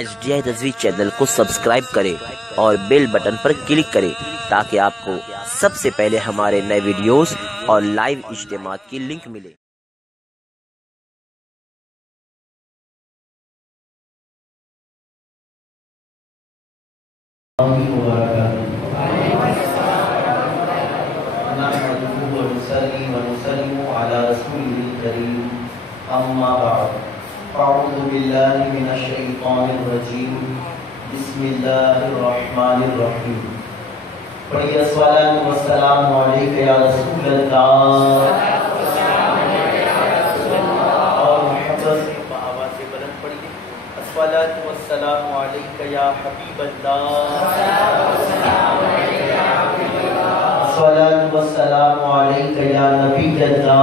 HDI تجوید channel کو subscribe کریں اور بیل بٹن پر کلک کریں تاکہ آپ کو سب سے پہلے ہمارے نئے ویڈیوز اور لائیو اجتماعات کی لنک ملے۔ أما بعد أعوذ بالله من الشيطان الرجيم بسم الله الرحمن الرحيم پڑھیے الصلاة والسلام عليك يا رسول الله اور محبت سے آواز سے بلند پڑھیے الصلاة والسلام عليك يا حبيب الله الصلاة والسلام عليك يا نبي الله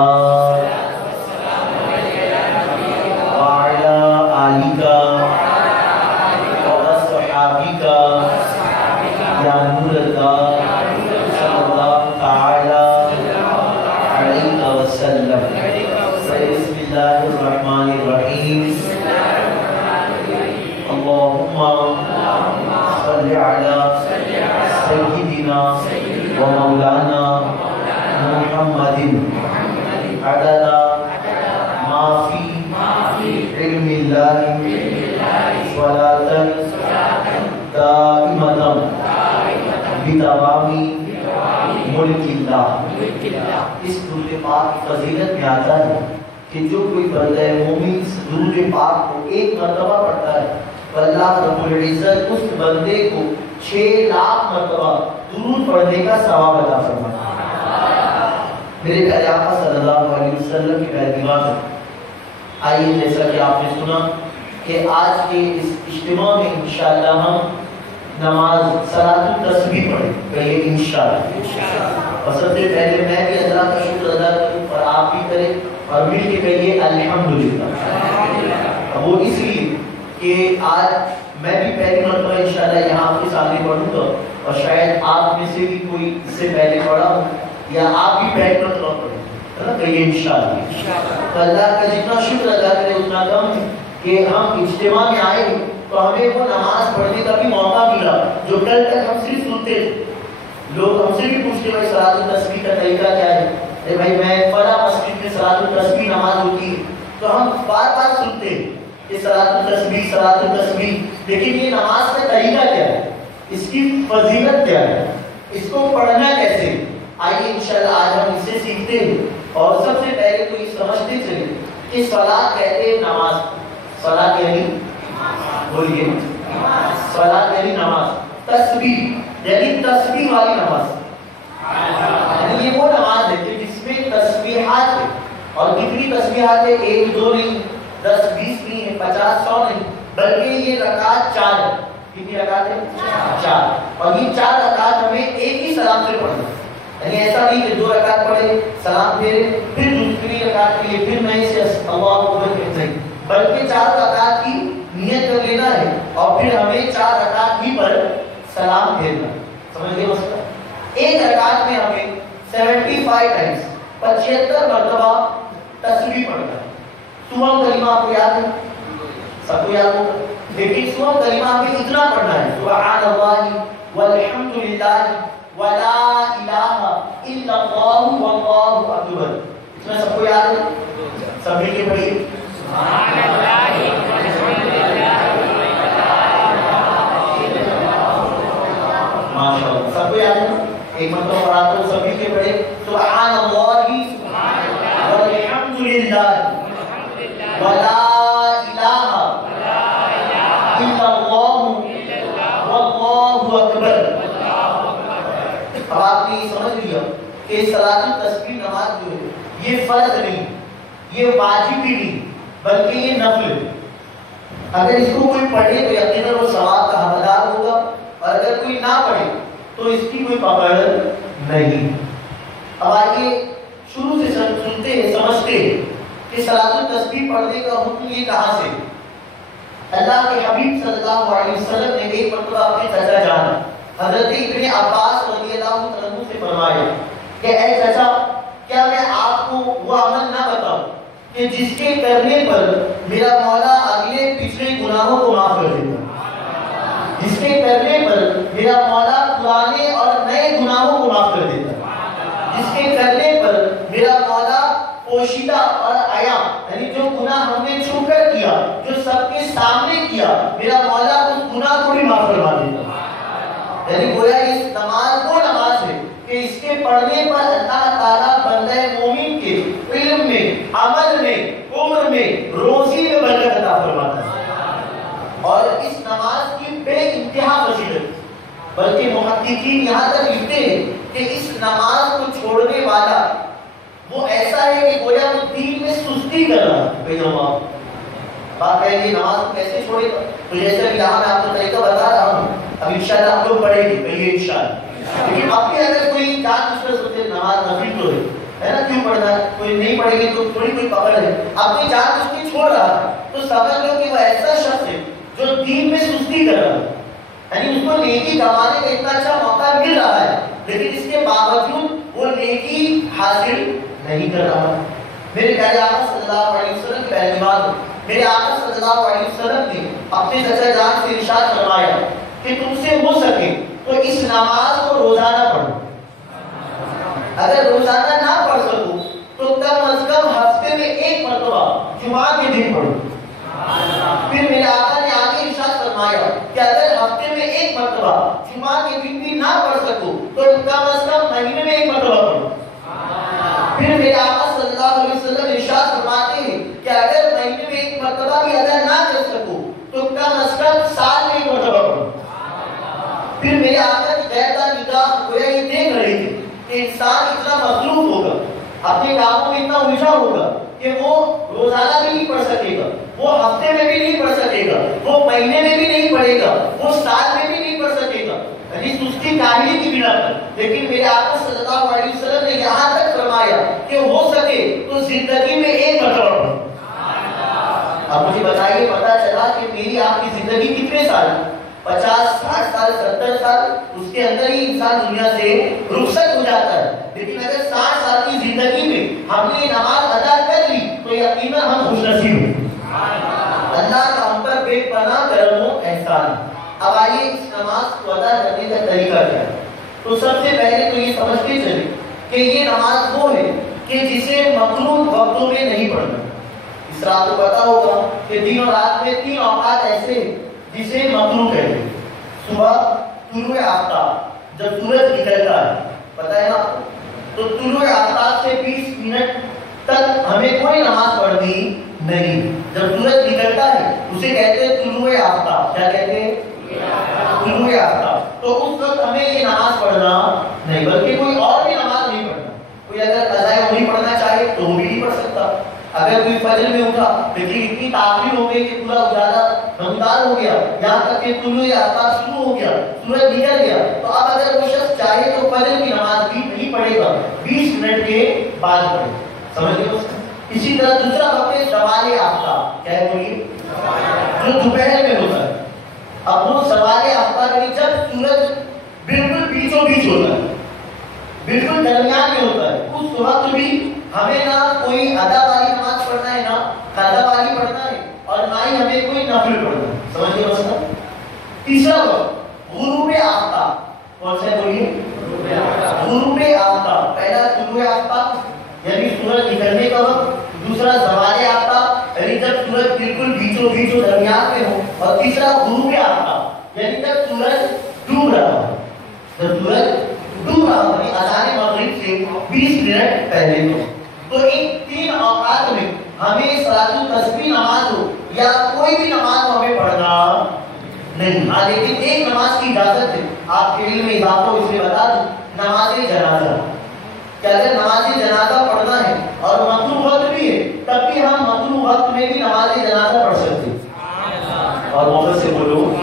ومولانا محمد عدد ما في علم الله صلاة دائمة بتمام ملک اللہ۔ اس درود پاک کی فضیلت میں آتا ہے کہ جو کوئی بندہ مومن اس درود پاک کو ایک مرتبہ پڑھتا ہے تو اللہ رب العزت اس بندے کو 6 لاکھ مرتبہ درود پڑھنے کا ثواب عطا فرماتا ہے۔ میرے پیارے آقا صلی اللہ علیہ وسلم کی پیغام ہے۔ آئیے جیسا کہ آپ نے سنا کہ آج کے اس اجتماع میں انشاءاللہ ہم نماز صلاۃ التسبیح پڑھیں، کہیے انشاءاللہ۔ اور سب سے پہلے میں بھی اللہ کا شکر ادا کروں اور آپ بھی کریں اور مل کے کہیے الحمدللہ۔ وہ اس لیے کہ آج میں بھی پہلی مرتبہ انشاءاللہ یہاں آپ کے سامنے پڑھوں گا اور شاید آپ میں سے بھی کوئی اس سے پہلے پڑھا ہو یا آپ بھی پہلی مرتبہ پڑھیں، کہیے انشاءاللہ۔ تو اللہ کا جتنا شکر ادا کرے اتنا کم ہے کہ ہم اجتماع میں آئے تو ہمیں وہ نماز پڑھنے کا بھی موقع ملا جو کل تک ہم صرف سنتے تھے۔ لوگ ہم سے بھی پوچھتے بھائی صلاۃ التسبیح کا طریقہ کیا ہے؟ بھائی میں فلاں مسجد میں صلاۃ التسبیح نماز ہوتی ہے، تو ہم بار بار سنتے ہیں کہ صلاۃ التسبیح صلاۃ التسبیح، لیکن یہ نماز کا طریقہ کیا ہے، اس کی فضیلت کیا ہے، اس کو پڑھنا کیسے؟ آئیے انشاءاللہ آج ہم اسے سیکھتے ہیں۔ اور سب سے پہلے تو یہ سمجھتے چلے کہ صلاۃ کہتے ہیں نماز، صلاۃ یعنی بولیے صلاۃ یعنی نماز، تسبیح یعنی تسبیح والی نماز، یعنی یہ وہ نماز ہے کہ جس میں تسبیحات ہے۔ اور کتنی تسبیحات ہے؟ 1 2 نہیں، 10 20 نہیں ہے، 50 100 نہیں، بلکہ یہ رکعت 4 ہے۔ کتنی رکعت ہے؟ 4۔ اور یہ 4 رکعت ہمیں ایک ہی سلام سے پڑھنا ہے، یعنی ایسا نہیں کہ 2 رکعت پڑھے سلام پھیرے پھر دوسری رکعت کے لیے پھر نئے سے اللہ اکبر کہتے ہیں، بلکہ 4 رکعت کی نیت کر لینا ہے اور پھر ہمیں 4 رکعت ہی پر سلام پھیرنا ہے۔ سمجھ گئے مسئلہ؟ ایک رکعت میں ہمیں 75 ٹائمز 75 مرتبہ تسبیح پڑھنا ہے۔ سورہ کلمہ آپ کو یاد ہے؟ سب کو یاد ہوگا، لیکن سورہ کلمہ ہمیں اتنا پڑھنا ہے سبحان اللہ والحمد للہ ولا الہ الا اللہ واللہ اکبر۔ اتنا سب کو یاد ہے؟ سب مل کے پڑھیے سبحان اللہ والحمد للہ ماشاءاللہ۔ سب کو یاد ہے؟ ایک مرتبہ پڑھاتا ہوں، سب مل کے پڑھے سبحان اللہ والحمد للہ ولا الہ الا اللہ واللہ اکبر۔ اب آپ نے یہ سمجھ لیا کہ صلاۃ التسبیح نماز جو ہے یہ فرض نہیں، یہ واجب بھی نہیں، بلکہ یہ نفل ہے۔ اگر اس کو کوئی پڑھے تو یقیناً وہ ثواب کا حقدار ہوگا، اور اگر کوئی نہ پڑھے تو اس کی کوئی پکڑ نہیں۔ اب آئیے شروع سے سنتے ہیں، سمجھتے ہیں کہ صلاۃ التسبیح پڑھنے کا حکم یہ کہاں سے؟ اللہ کے حبیب صلی اللہ علیہ وسلم نے ایک مرتبہ اپنے چچا جان حضرت ابن عباس رضی اللہ عنہ سے فرمایا کہ اے چچا، کیا میں آپ کو وہ عمل نہ بتاؤں کہ جس کے کرنے پر میرا مولا اگلے پچھلے گناہوں کو معاف کر دیتا ہے، جس کے کرنے پر میرا مولا پرانے اور نئے گناہوں کو معاف کر دیتا ہے، جس کے کرنے پر میرا مولا پوشیدہ اور عیا یعنی جو گناہ ہم نے چھپ کر کیا، جو سب کے سامنے کیا، میرا مولا اس گناہ کو بھی معاف کروا دیتا ہے۔ یعنی گویا اس نماز وہ نماز ہے کہ اس کے پڑھنے پر اللہ تعالیٰ بندہ مومن کے علم میں، عمل میں، عمر میں، روزی میں برکت عطا فرماتا ہے۔ اور اس نماز کی بے انتہا فضیلت، بلکہ محققین یہاں تک لکھتے ہیں کہ اس نماز کو چھوڑنے والا وہ ایسا ہے کہ گویا وہ دین میں سستی کر رہا ہے۔ بات ہے کہ نماز کو کیسے چھوڑے گا؟ تو جیسے کہ یہاں میں آپ کو طریقہ بتا رہا ہوں، اب انشاءاللہ آپ لوگ پڑھیں گے، کہیے انشاءاللہ۔ لیکن اب بھی اگر کوئی جان بوجھ کر سوچے نماز نفل تو ہے نا، کیوں پڑھنا ہے، کوئی نہیں پڑھے گی تو تھوڑی کوئی پکڑ ہے، اپنی جان بوجھ کے چھوڑ رہا ہے، تو سمجھ لو کہ وہ ایسا شخص ہے جو دین میں سستی کر رہا ہے، یعنی اس کو نیکی کمانے کا اتنا اچھا موقع مل رہا ہے لیکن اس کے باوجود وہ نیکی حاصل نہیں کر رہا۔ میرے پیارے آقا صلی اللہ علیہ وسلم کی پہلی بات، میرے آقا صلی اللہ علیہ وسلم نے اپنے چچا جان سے ارشاد فرمایا کہ تم سے ہو سکے تو اس نماز کو روزانہ پڑھو، اگر روزانہ نہ پڑھ سکو تو کم از کم ہفتے میں ایک مرتبہ جمعہ کے دن پڑھو۔ پھر میرے آقا نے آگے ارشاد فرمایا کہ اگر ہفتے میں ایک مرتبہ جمعہ کے دن بھی نہ پڑھ سکو تو کم از کم مہینے میں ایک مرتبہ پڑھو۔ پھر میرے آقا صلی اللہ علیہ وسلم ارشاد فرماتے ہیں کہ اگر مہینے میں ایک مرتبہ بھی ادا نہ کر سکو تو کم از کم سال میں ایک مرتبہ پڑھو۔ پھر میرے آقا کی غیرتا نگاہ گویا یہ دیکھ رہی تھی کہ انسان اتنا مصروف ہوگا، اپنے کاموں میں اتنا الجھا ہوگا کہ وہ روزانہ بھی نہیں پڑھ سکے گا، وہ ہفتے میں بھی نہیں پڑھ سکے گا، وہ مہینے میں بھی نہیں پڑھے گا، وہ سال میں بھی نہیں پڑھ سکے گا، یعنی سستی کاہلی کی بنا پر۔ لیکن میرے آقا صلی اللہ علیہ وسلم نے یہاں تک فرمایا کہ ہو سکے تو زندگی میں ایک مرتبہ پڑھو۔ اب مجھے بتائیے، پتا چلا کہ میری آپ کی زندگی کتنے سال، 50 60 سال 70 سال، اس کے اندر ہی انسان دنیا سے رخصت ہو جاتا ہے، لیکن اگر 60 سال کی زندگی میں ہم نے نماز ادا کر لی تو یقیناً ہم خوش نصیب ہیں۔ اللہ کا ہم پر بے پناہ کرم و احسان۔ اب آئیے اس نماز کو ادا کرنے کا طریقہ کیا ہے؟ تو سب سے پہلے تو یہ سمجھتے چلے کہ یہ نماز وہ ہے کہ جسے مقروض وقتوں میں نہیں پڑھنا۔ اس طرح آپ کو پتا ہوگا کہ دن اور رات میں 3 اوقات ایسے ہیں جسے مقروض کہتے ہیں۔ صبح طلوع آفتاب، جب سورج نکلتا ہے، پتا ہے نا آپ کو، تو طلوع آفتاب سے 20 منٹ تک ہمیں کوئی نماز پڑھنی نہیں۔ جب سورج نکلتا ہے اسے کہتے ہیں طلوع آفتاب۔ کیا کہتے ہیں؟ طلوع آفتاب۔ تو اس وقت ہمیں یہ نماز پڑھنا نہیں، بلکہ کوئی اور بھی نماز نہیں پڑھنا۔ کوئی اگر قضاء عمری پڑھنا چاہے تو وہ بھی نہیں پڑھ سکتا۔ اگر کوئی فجر میں اٹھا لیکن اتنی تاخیر ہو گئی کہ پورا اجالا نمودار ہو گیا، یہاں تک کہ طلوع آفتاب شروع ہو گیا، سورج نکل گیا، تو اب اگر وہ شخص چاہے تو فجر کی نماز بھی نہیں پڑھے گا، 20 منٹ کے بعد پڑھے۔ سمجھ گئے؟ اسی طرح دوسرا وقت ہے زوال آفتاب۔ کیا ہے بولیے؟ جو دوپہر میں ہوتا ہے۔ اب وہ زوال آفتاب یعنی جب سورج بالکل بیچوں بیچ ہوتا ہے، بالکل درمیان میں ہوتا ہے، اس وقت بھی ہمیں نہ کوئی ادا والی نماز پڑھنا ہے، نہ قضا والی پڑھنا ہے، اور نہ ہی ہمیں کوئی نفل پڑھنا ہے۔ سمجھیے مسئلہ؟ تیسرا وقت غروب آفتاب۔ کون سا ہے بولیے؟ غروب آفتاب۔ پہلا طلوع آفتاب یعنی سورج نکلنے کا وقت، دوسرا زوال آفتاب یعنی جب سورج بالکل بیچوں بیچ درمیان میں ہو، اور تیسرا غروب آفتاب یعنی جب سورج ڈوب رہا ہو۔ جب سورج ڈوب رہا ہو یعنی اذان مغرب سے 20 منٹ پہلے ہو۔ تو ان 3 اوقات میں ہمیں صلاۃ التسبیح نماز ہو یا کوئی بھی نماز ہمیں پڑھنا نہیں۔ ہاں لیکن ایک نماز کی اجازت ہے، آپ کے علم میں اضافہ ہو اس لیے بتا دوں، نماز جنازہ۔ کہ اگر نماز جنازہ پڑھنا ہے اور مطلوب وقت بھی ہے تب بھی ہم مطلوب وقت میں بھی نماز جنازہ پڑھ سکتے ہیں۔ اور محبت سے بولو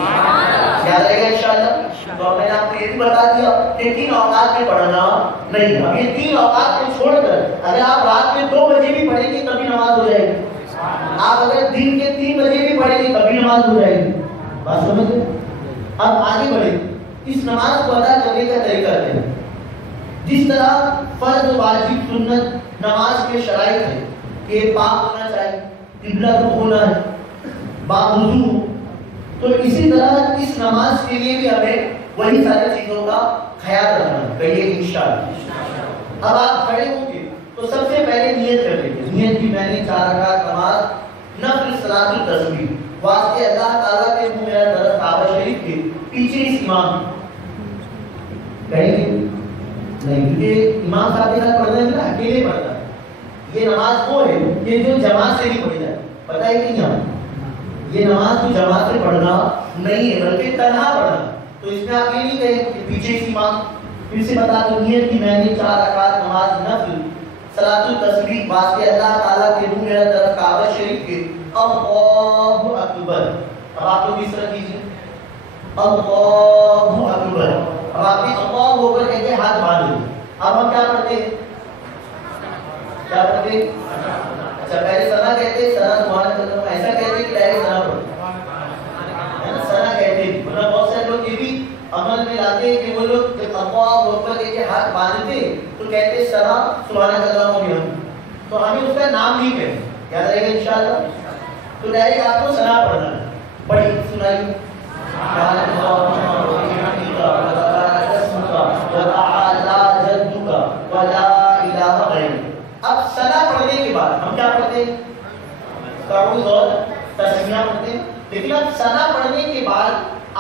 یاد رہے گا انشاءاللہ۔ تو میں نے آپ کو یہ بھی بتا دیا کہ 3 اوقات میں پڑھنا نہیں۔ اب یہ 3 اوقات کو چھوڑ کر اگر آپ رات میں 2 بجے بھی پڑھیں گے تبھی نماز ہو جائے گی، آپ اگر دن کے 3 بجے بھی پڑھیں گے تبھی نماز ہو جائے گی۔ بات سمجھ گئے؟ اب آگے بڑھیں، اس نماز کو ادا کرنے کا طریقہ کیا ہے؟ جس طرح فرض واجب سنت نماز کے شرائط ہیں، کہ پاک ہونا چاہیے، قبلہ رخ ہونا ہے، باوضو. تو اسی طرح اس نماز کے لیے بھی ہمیں وہی ساری چیزوں کا خیال رکھنا ہے. کہیے انشاءاللہ. اب آپ کھڑے ہوں گے تو سب سے پہلے نیت کر لیجیے. نیت کی میں نے 4 رکعت نماز نفل صلاۃ التسبیح واسطے اللہ تعالیٰ کے منہ میرا طرف کعبہ شریف کے پیچھے اس امام کہیں گے نہیں، کیونکہ امام صاحب کے ساتھ پڑھنا ہے نا، اکیلے پڑھنا ہے. یہ نماز وہ ہے کہ جو جماعت سے نہیں پڑھی جائے. پتہ ہے کہ نہیں؟ یہ نماز کو جماعت سے پڑھنا نہیں ہے بلکہ تنہا پڑھنا. تو اس میں آپ یہ نہیں کہیں کہ پیچھے اس امام. پھر سے بتا دو نیت کی میں نے 4 رکعت نماز نفل صلاۃ التسبیح واسطے اللہ تعالیٰ کے منہ میرا طرف کعبہ شریف کے اللہ اکبر. اب آپ لوگ اس طرح کیجیے اللہ اکبر. اب آپ نے اللہ ہو کر کہتے ہاتھ باندھ لیں. اب ہم کیا پڑھتے ہیں؟ کیا پڑھتے ہیں؟ اچھا پہلے ثنا کہتے ہیں، ثنا سبحان اللہ ایسا کہتے ہیں کہ پہلے ثنا پڑھتے ہیں، ثنا کہتے ہیں. ورنہ بہت سارے لوگ یہ بھی عمل میں لاتے ہیں کہ وہ لوگ جب اللہ اکبر کہتے ہاتھ باندھتے تو کہتے ہیں ثنا سبحان اللہ وبحمدہ. تو ہمیں اس کا نام نہیں کہتے. یاد رہے گا انشاءاللہ. تو ڈائریکٹ آپ کو ثنا پڑھنا ہے. پڑھی سنائیے اب ثنا پڑھنے کے بعد ہم کیا پڑھتے ہیں؟ تعوذ اور تسمیہ پڑھتے ہیں. لیکن اب ثنا پڑھنے کے بعد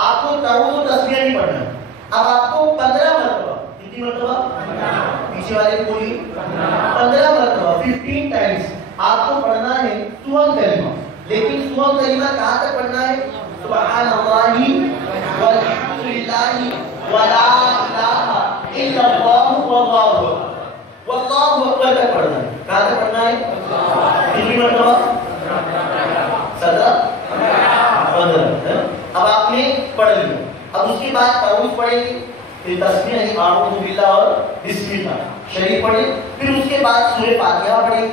آپ کو تعوذ اور تسمیہ نہیں پڑھنا. اب آپ کو 15 مرتبہ، کتنی مرتبہ؟ پیچھے والے بولیے 15 مرتبہ 15 ٹائمز آپ کو پڑھنا ہے سورۃ کلمہ. لیکن سورۃ کلمہ کہاں تک پڑھنا ہے؟ سبحان اللہ والحمد للہ ولا الہ الا اللہ واللہ اکبر تک پڑھنا ہے. کہاں تک پڑھنا ہے؟ کتنی مرتبہ؟ 17 15. اب آپ نے پڑھ لیا. اب اس کے بعد تعوذ پڑھیں گے، پھر تسبیح ہے اعوذ باللہ اور بسم اللہ شریف پڑھیں. پھر اس کے بعد سورہ فاتحہ پڑھیں.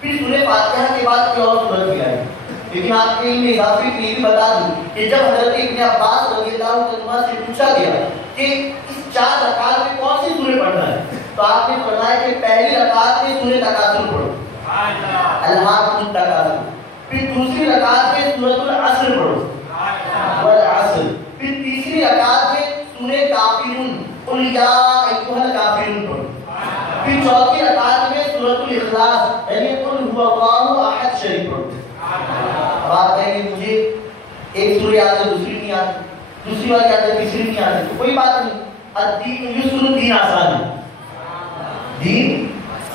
پھر سورہ فاتحہ کے بعد کوئی اور سورت بھی آئے. لیکن آپ کے لیے اضافی کے لیے بھی بتا دوں کہ جب حضرت ابن عباس رضی اللہ عنہ سے پوچھا گیا کہ اس 4 رکعت میں کون سی سورہ پڑھنا ہے تو آپ نے فرمایا کہ پہلی رکعت میں سورہ تکاثر پڑھو، الہاکم التکاثر. پھر دوسری رکعت میں سورۃ العصر پڑھو، والعصر. پھر تیسری رکعت میں سورہ کافرون قل یا ایھا الکافرون پڑھو. پھر چوتھی رکعت میں سورۃ الاخلاص یعنی قل هو اللہ احد شریف پڑھو. اب آپ کہیں گے مجھے ایک سورہ یاد ہے دوسری نہیں آتی، دوسری والی یاد ہے تیسری نہیں آتی. تو کوئی بات نہیں، الدین یسر، دین آسان ہے، دین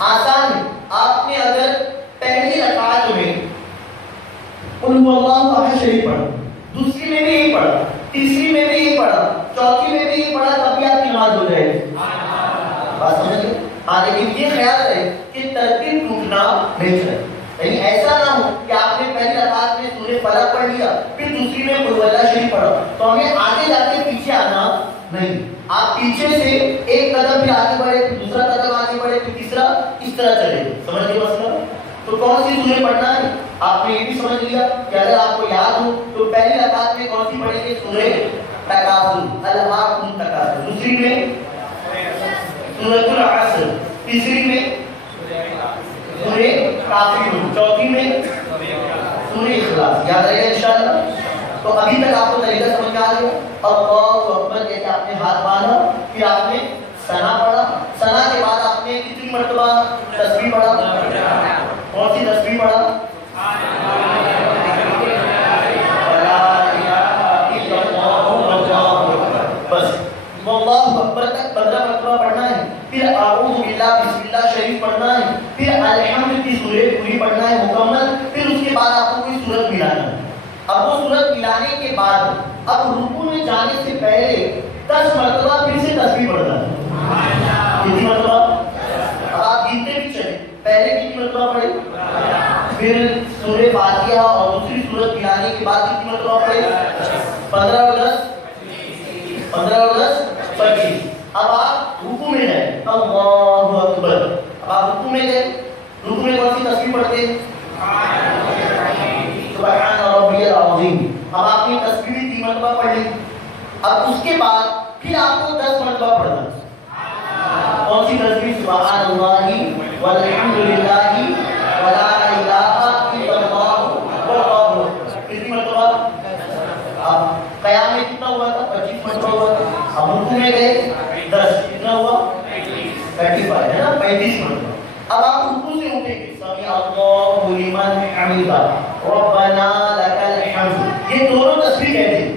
آسان ہے. آپ نے اگر پہلی رکعت میں قل هو اللہ احد شریف پڑھا، دوسری میں بھی یہی پڑھا، تیسری میں بھی یہی پڑھا، چوتھی میں بھی یہی پڑھا، تب بھی آپ کی نماز ہو جائے گی. بات سمجھ گئے؟ ہاں لیکن یہ خیال ہے کہ ترتیب ٹوٹنا بہتر ہے. یعنی ایسا نہ ہو کہ آپ نے پہلی رکعت میں سورہ فلق پڑھ لیا پھر دوسری میں قل اللہ شریف پڑھا تو ہمیں آگے جا کے پیچھے آنا نہیں. آپ پیچھے سے ایک قدم بھی آگے بڑھے پھر دوسرا قدم آگے بڑھے پھر تیسرا، اس طرح چلے. سمجھ گئے مسئلہ؟ تو کون سی سورہ پڑھنا ہے آپ نے یہ بھی سمجھ لیا کہ اگر آپ کو یاد ہو تو پہلی رکعت میں کون سی پڑھیں گے؟ سورہ تکاثر، الہاکم التکاثر. دوسری میں سورۃ العصر، تیسری میں سورہ کافرون، چوتھی میں سورہ اخلاص. یاد رہے گا انشاءاللہ. تو ابھی تک آپ کو طریقہ سمجھ میں آ گیا. اللہ اکبر کہہ کے آپ نے ہاتھ باندھا، پھر آپ نے ثنا پڑھا. ثنا کے بعد آپ نے کتنی مرتبہ تسبیح پڑھا؟ کون سی تسبیح پڑھا؟ بس اللہ اکبر تک 15 مرتبہ پڑھنا ہے. پھر اعوذ باللہ بسم اللہ شریف پڑھنا ہے. پھر الحمد کی سورہ پوری پڑھنا ہے مکمل. پھر اس کے بعد آپ کو کوئی سورت ملانا ہے. اب وہ سورت ملانے کے بعد اب رکوع میں جانے سے پہلے 10 مرتبہ پھر سے تسبیح پڑھنا ہے. کتنی مرتبہ؟ اب آپ گنتے بھی چلیں. پہلے کتنی مرتبہ پڑھے؟ پھر سورہ فاتحہ اور دوسری سورت ملانے کے بعد کتنی مرتبہ پڑھے؟ 15 اور 10 15 اور 10 25. اب آپ رکوع میں جائیں. اللہ اکبر. اب آپ رکوع میں گئے. رکوع میں کون سی تسبیح پڑھتے ہیں؟ سبحان ربی العظیم. اب آپ نے تسبیح 3 مرتبہ پڑھ لی. اب اس کے بعد پھر آپ کو 10 مرتبہ پڑھنا. کون سی تسبیح؟ سبحان اللہ والحمد للہ ولا قیام میں کتنا ہوا تھا؟ 25 مرتبہ ہوا تھا. اب رکوع میں گئے 10, کتنا ہوا؟ 35 ہے نا, 35 مرتبہ. اب آپ رکوع سے اٹھیں گے, سمیع اللہ لمن حمدہ ربنا لک الحمد, یہ دونوں تسبیح کہتے ہیں.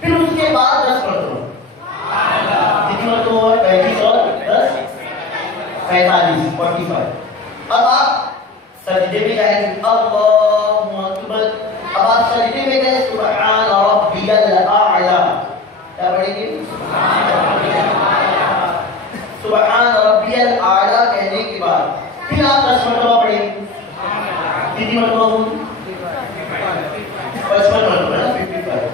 پھر اس کے بعد 10 مرتبہ, کتنی مرتبہ ہوا؟ 35 اور 10 45, 45. اب آپ سجدے میں جائیں گے, اللہ اکبر. اب آپ سجدے میں گئے, سبحان ربی الاعلی, کیا پڑھیں گے؟ سبحان ربی الاعلی کہنے کے بعد پھر آپ 10 مرتبہ پڑھیں گے. کتنی مرتبہ ہوگی؟ 55 مرتبہ, 55.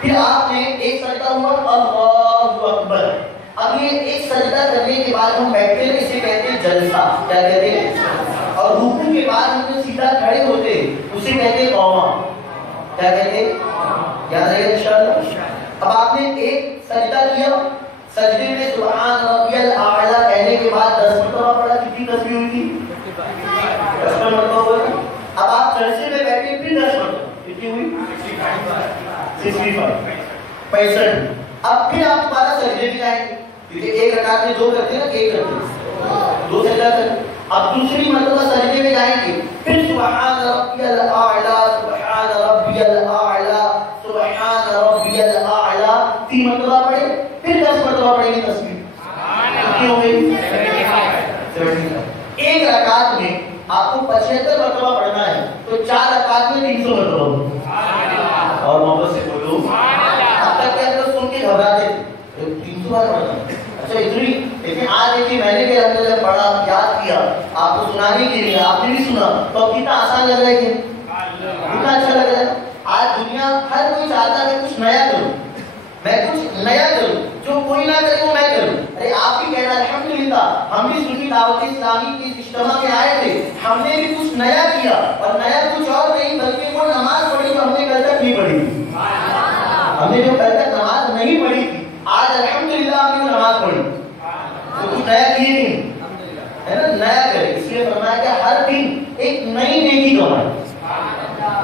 پھر آپ نے ایک سجدہ ہوا, اللہ اکبر. اب یہ ایک سجدہ کرنے کے بعد ہم بیٹھتے ہیں, اسے کہتے ہیں جلسہ. کیا کہتے ہیں؟ اور رکوع کے بعد ہم جو سیدھا کھڑے ہوتے اسے کہتے ہیں قوما. کیا کہتے ہیں؟ یاد رہے گا انشاءاللہ. اب آپ نے ایک سجدہ کیا, سجدے میں سبحان ربی الاعلی کہنے کے بعد 10 مرتبہ پڑھا. کتنی تسبیح ہوئی تھی؟ 10 مرتبہ ہوئی. اب آپ جلسے میں بیٹھے پھر 10 مرتبہ, کتنی ہوئی؟ 65. اب پھر آپ دوبارہ سجدے میں جائیں گے, کیونکہ ایک رکعت میں 2 کرتے ہیں نا, ایک کرتے ہیں 2 سجدہ کرتے. اب دوسری مرتبہ سجدے میں جائیں گے, پھر سبحان ربی الاعلی سبحان ربی الاعلی سبحان ربی الاعلی 3 مرتبہ پڑھیں. پھر 10 مرتبہ پڑھیں گے تسبیح. کتنی ہو گئی؟ 70. ایک رکعت میں آپ کو 75 مرتبہ پڑھنا ہے, تو 4 رکعت میں 300 مرتبہ ہوگی. اور محبت سے بولو, اب تک کیا لوگ سن کے گھبراتے تھے 300 بار پڑھنا, اچھا اتنی. لیکن آج دیکھیے میں نے بھی اندر جب پڑھا, یاد کیا, آپ کو سنانے کے لیے, آپ نے بھی سنا, تو اب کتنا آسان لگ رہا ہے, کہ کتنا اچھا لگ رہا ہے. آج دنیا ہر کوئی چاہتا ہے کچھ نیا کروں, میں کچھ نیا کروں, جو کوئی نہ کرے وہ میں کروں. ارے آپ بھی کہنا الحمدللہ, ہم بھی سنی دعوت اسلامی کے اجتماع میں آئے تھے, ہم نے بھی کچھ نیا کیا, اور نیا کچھ اور نہیں بلکہ وہ نماز پڑھی جو ہم نے کل تک نہیں پڑھی تھی. ہم نے جو کل تک نماز نہیں پڑھی تھی, آج الحمدللہ ہم نے نماز پڑھی. تو کچھ نیا کیے نہیں ہے نا, نیا کرے. اس لیے فرمایا کہ ہر دن ایک نئی نیکی کمائے.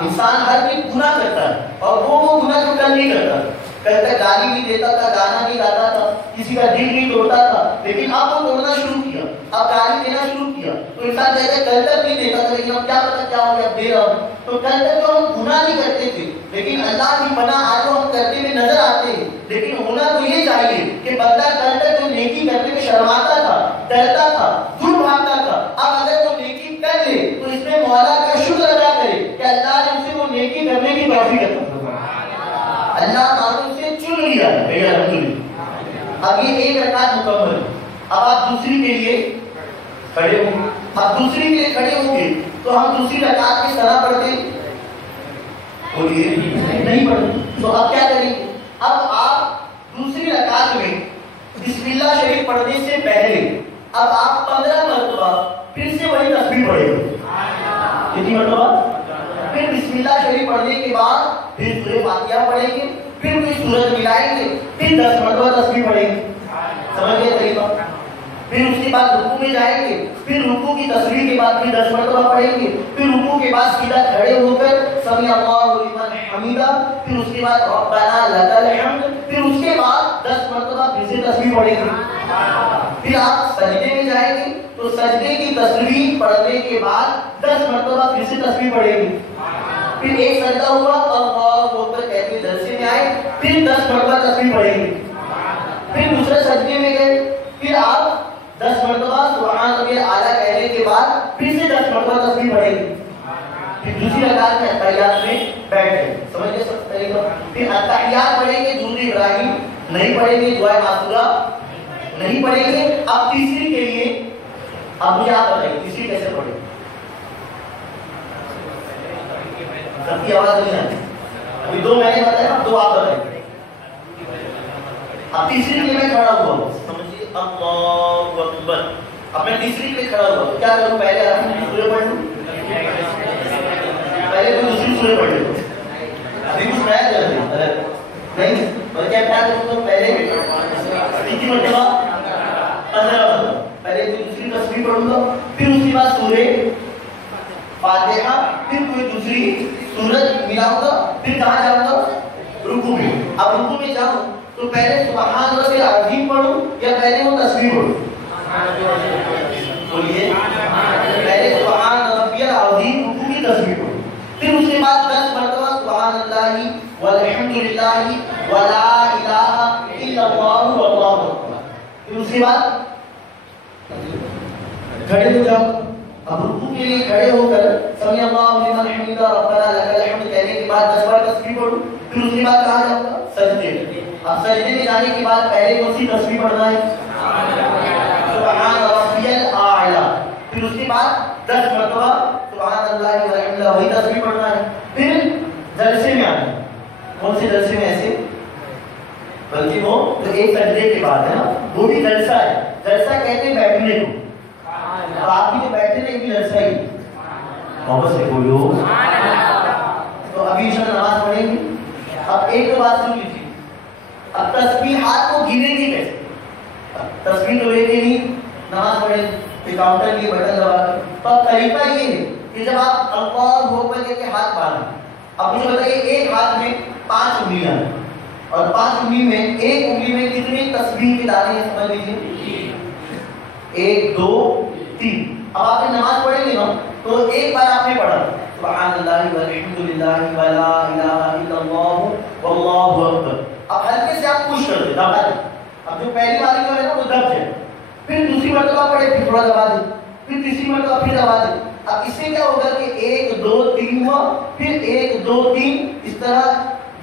انسان ہر دن گناہ کرتا ہے, اور وہ گناہ جو کل نہیں کرتا. کل تک گالی نہیں دیتا تھا, گانا نہیں گاتا تھا, کسی کا دل نہیں توڑتا تھا, لیکن اب وہ توڑنا شروع کیا, اب گالی دینا شروع کیا. تو انسان کہتا ہے کل تک نہیں دیتا تھا, لیکن اب کیا پتا کیا ہو گیا, دے رہا ہوں. تو کل تک تو ہم گناہ نہیں کرتے تھے, لیکن اللہ کی پناہ آج ہم کرتے ہوئے نظر آتے ہیں. لیکن ہونا تو یہ چاہیے کہ بندہ کل تک جو نیکی کرتے ہوئے شرماتا تھا, ڈرتا تھا, دور بھاگتا تھا, اب اگر وہ نیکی کر لے تو اس میں مولا کا شکر ادا کرے کہ اللہ نے اسے وہ نیکی کرنے کی توفیق عطا فرمائی. اللہ تعالیٰ نے اسے چن لیا. اب یہ ایک رکعت مکمل. اب آپ دوسری کے لیے کھڑے ہوں, اب دوسری کے لیے کھڑے ہوں گے تو ہم دوسری رکعت کی طرح پڑھتے نہیں پڑھتے. تو اب کیا کریں گے, اب آپ دوسری رکعت میں بسم اللہ شریف پڑھنے سے پہلے اب آپ 15 مرتبہ پھر سے وہی تسبیح پڑھیں گے. کتنی مرتبہ؟ پھر بسم اللہ شریف پڑھنے کے بعد پھر سورہ فاتحہ پڑھیں گے, پھر کوئی سورج ملائیں گے, پھر 10 مرتبہ تسبیح پڑھیں گے. سمجھ گئے طریقہ؟ پھر اس کے بعد رکوع میں جائیں گے, پھر رکوع کی تسبیح کے بعد پھر 10 مرتبہ پڑھیں گے, پھر رکوع کے بعد سیدھا کھڑے ہو کر سمیع اللہ لمن حمدہ, پھر اس کے بعد ربنا لک الحمد, پھر اس کے بعد 10 مرتبہ پھر سے تسبیح پڑھیں گے. پھر آپ سجدے میں جائیں گے تو سجدے کی تسبیح پڑھنے کے بعد 10 مرتبہ پھر سے تسبیح پڑھیں گے. پھر ایک سجدہ ہوا, اللہ اکبر کہتے ہوئے جلسے میں آئے, پھر 10 مرتبہ تسبیح پڑھیں گے. پھر دوسرے سجدے میں گئے, پھر آپ 10 مرتبہ سبحان ربی الاعلی کہنے کے بعد پھر سے 10 مرتبہ تسبیح پڑھیں گے. پھر دوسری رکعت میں اتحیات میں بیٹھ گئے. سمجھ گئے سب طریقہ؟ پھر اتحیات پڑھیں گے, درود ابراہیم نہیں پڑھیں گے, دعائے معصورہ نہیں پڑھیں گے. اب تیسری کے لیے, اب مجھے آپ بتائیں تیسری کیسے پڑھیں گے؟ سب کی آواز نہیں آتی. ابھی 2 میں نے بتایا, 2 آپ بتائیں. اب تیسری کے لیے میں کھڑا ہوا, سمجھیے اللہ اکبر. اب میں تیسری کے لیے کھڑا ہوا, کیا کروں؟ پہلے سورہ پڑھ لوں, پہلے کوئی دوسری سورہ پڑھ لوں. ابھی کچھ نیا کر دیں نہیں, اور کیا کروں تو پہلے کتنی مرتبہ 15 مرتبہ پہلے کوئی دوسری تسبیح پڑھوں گا, پھر اس کے بعد سورہ فاتحہ, پھر کوئی دوسری سورج ملاؤں گا, پھر کہاں جاؤں گا؟ رکوع میں. اب رکوع میں جاؤں تو پہلے سبحان ربی العظیم پڑھوں یا پہلے وہ تسبیح پڑھوں؟ بولیے. پہلے سبحان ربی العظیم رکوع کی تسبیح پڑھوں, پھر اس کے بعد 10 مرتبہ سبحان اللہ والحمد للہ ولا الہ الا اللہ واللہ اکبر. پھر اس کے بعد کھڑے ہو جاؤ. اب رکوع کے لیے کھڑے ہو کر سمیع اللہ لمن حمدہ ربنا لک الحمد کہنے کے بعد 10 بار تسبیح پڑھو. پھر اس کے بعد کہاں جاؤں گا؟ سجدے. اب سجدے میں جانے کے بعد پہلے کون سی تسبیح پڑھنا ہے؟ سبحان ربی الاعلی. پھر اس کے بعد 10 مرتبہ سبحان اللہ والحمد للہ وہی تسبیح پڑھنا ہے. پھر جلسے میں آنا ہے. کون سے جلسے میں؟ ایسے بلکہ وہ تو ایک سجدے کے بعد ہے نا, وہ بھی جلسہ ہے. جلسہ کہتے ہیں بیٹھنے کو. اب آپ بھی جو بیٹھے تھے یہ بھی جلسہ ہی. محبت سے بولو. تو ابھی انشاءاللہ نماز پڑھیں گے. اب ایک تو بات سن لیجیے, اب تسبیحات کو گنے گی کیسے؟ تسبیح تو لے کے نہیں نماز پڑھیں کہ کاؤنٹر لیے بٹن دبا کے. تو اب طریقہ یہ ہے کہ جب آپ اللہ اکبر کہہ کے ہاتھ باندھیں, اب مجھے بتائیے ایک ہاتھ میں 5 انگلیاں ہیں اور 5 انگلی میں ایک انگلی میں کتنے تسبیح کے دانے ہیں سمجھ لیجیے؟ 1 2 3. اب آپ نماز پڑھیں گے نا تو ایک بار آپ نے پڑھا سبحان اللہ والحمد للہ ولا الہ الا اللہ واللہ اکبر. اب ہلکے سے آپ پوش کر دیں, دبا دیں. اب جو پہلی بار جو ہے نا وہ دب جائے. پھر دوسری مرتبہ پڑھے, پھر تھوڑا دبا دیں. پھر تیسری مرتبہ پھر دبا دیں. اب اس سے کیا ہوگا کہ 1 2 3 ہوا, پھر 1 2 3 اس طرح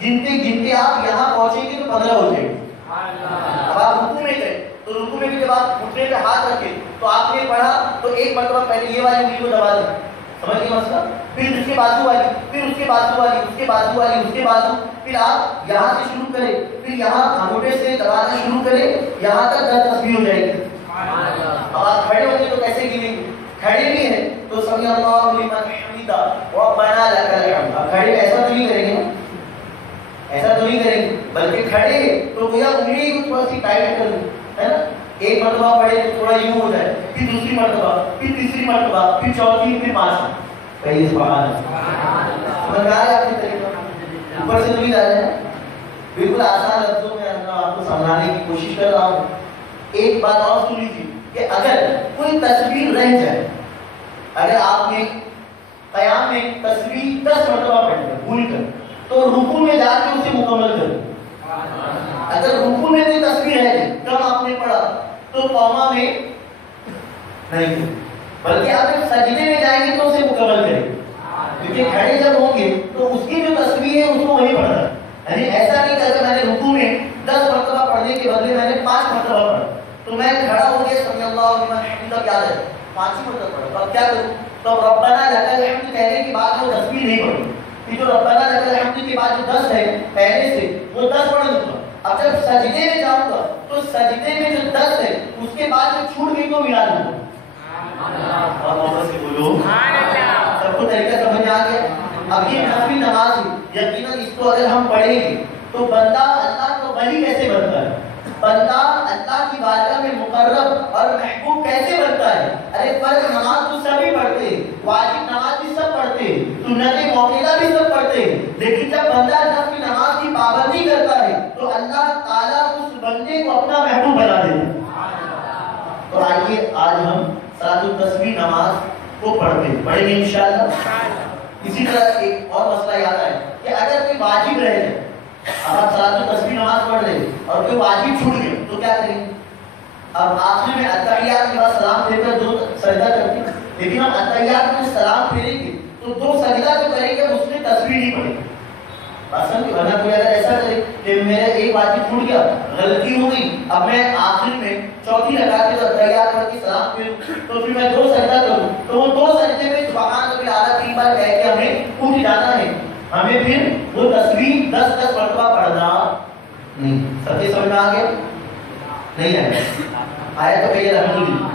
گنتے گنتے آپ یہاں پہنچیں گے تو 15 ہو جائے گی. اب آپ رکوع میں گئے تو رکوع میں بھی جب آپ گھٹنے پہ ہاتھ رکھے تو آپ نے پڑھا تو ایک مرتبہ پہلے یہ والی انگلی کو دبا دیں, سمجھ گئے مسئلہ. پھر اس کے بازو والی, پھر اس کے بازو والی, اس کے بازو والی, اس کے بازو. پھر آپ یہاں سے شروع کریں, پھر یہاں انگوٹھے سے دبانا شروع کریں, یہاں تک 10 تسبیح ہو جائے گی. اب آپ کھڑے ہوں گے تو کیسے گنیں گے؟ کھڑے بھی ہیں تو سمیع اللہ لمن حمدہ ربنا لک الحمد. اب کھڑے ایسا تو نہیں کریں گے, ایسا تو نہیں کریں گے, بلکہ کھڑے تو بھیا انگلی کو تھوڑا سی ٹائٹ کر دیں, ہے نا. ایک مرتبہ پڑھے تو تھوڑا یوں ہو جائے, پھر دوسری مرتبہ, پھر تیسری مرتبہ, پھر چوتھی, پھر پانچویں. پہلے سبحان اللہ. سمجھ آ رہا ہے آپ کے طریقہ؟ اوپر سے نہیں جا رہے ہیں, بالکل آسان لفظوں میں آپ کو سمجھانے کی کوشش کر رہا ہوں. ایک بات اور سن لیجیے کہ اگر کوئی تسبیح رہ جائے, اگر آپ نے قیام میں تسبیح 10 مرتبہ پڑھ کر بھول کر تو رکوع میں جا کے اسے مکمل کریں. اگر رکوع میں کوئی تسبیح ہے کم آپ نے پڑھا تو قوما میں نہیں, بلکہ آپ سجدے میں جائیں گے تو اسے مکمل کریں, کیونکہ کھڑے جب ہوں گے تو اس کی جو تسبیح ہے اس کو وہی پڑھنا ہے. یعنی ایسا نہیں کہ اگر میں نے رکوع میں 10 مرتبہ پڑھنے کے بدلے میں نے 5 مرتبہ پڑھا تو میں کھڑا ہو گیا سمیع اللہ لمن حمدہ کیا ہے 5 ہی مرتبہ پڑھا, تو اب کیا کروں؟ تو ربنا لک الحمد کہنے کے بعد وہ تسبیح نہیں پڑھوں, کہ جو ربنا لک الحمد کے بعد جو 10 ہے پہلے سے وہ 10 پڑھ دوں گا. اب جب سجدے میں جاؤں گا تو سجدے میں جو 10 ہے اس کے بعد جو چھوٹ گئی تو ملا دوں گا. اور محبت سے بولو سب کو طریقہ سمجھ آ گیا. اب یہ نفلی نماز یقیناً اس کو اگر ہم پڑھیں گے تو بندہ اللہ کا ولی کیسے بنتا ہے, بندہ اللہ کی بارگاہ میں مقرب اور محبوب کیسے بنتا ہے. ارے فرض نماز تو سبھی پڑھتے, واجب نماز بھی سب پڑھتے, سنت موقعہ بھی سب پڑھتے, لیکن جب بندہ نفلی نماز کی پابندی کرتا ہے تو اللہ تعالیٰ اس بندے کو اپنا محبوب بنا دیتا ہے. تو آئیے آج ہم صلاۃ التسبیح نماز کو پڑھیں گے انشاءاللہ. اسی طرح ایک اور مسئلہ یاد آئے کہ اگر کوئی واجب رہ جائے, اب آپ صلاۃ التسبیح نماز پڑھ رہے اور کوئی واجب چھوٹ گئے تو کیا کریں گے؟ اب آخر میں اتحیات کے بعد سلام پھیر کر 2 سجدہ کرتے ہیں, لیکن ہم اتحیات میں سلام پھیریں گے تو 2 سجدہ جو کریں گے اس میں تسبیح نہیں پڑے گی. ورنہ کوئی اگر ایسا کرے کہ میرا ایک واجب چھوٹ گیا, غلطی ہو گئی, اب میں آخر میں چوتھی رکعت کے اتحیات پڑھ کے سلام پھیروں تو پھر میں 2 سجدہ کروں تو وہ 2 سجدے میں سبحان ربی الاعلی 3 بار کہہ کے ہمیں اٹھ جانا ہے. ہمیں پھر وہ تسبیح 10 مرتبہ پڑھنا نہیں. سب سمجھ میں آ گیا؟ نہیں آیا؟ آیا تو کہیے الحمدللہ.